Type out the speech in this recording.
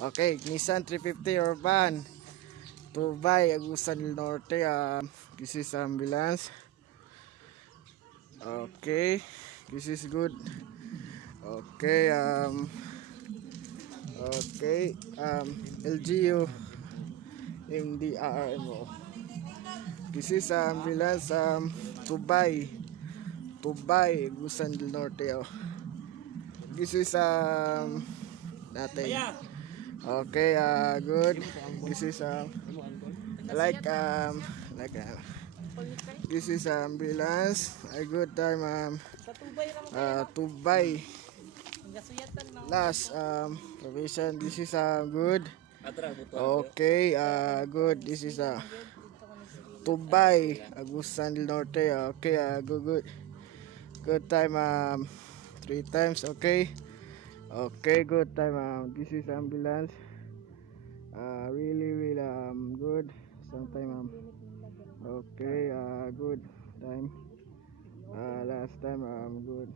Okay, Nissan 350 Urban. Tubay, Agusan del Norte. This is ambulance. Okay, this is good. Okay, LGU MDRMO. This is ambulance. Tubay, Agusan del Norte. This is nothing. Okay, good. This is like like this is ambulance. A good time Tubay. Last provision. This is good. Okay, good. This is Tubay, Agusan del Norte. Okay, good. Good time 3 times. Okay. Okay, good time. This is ambulance. Really good. Sometime okay. Good time. Last time good.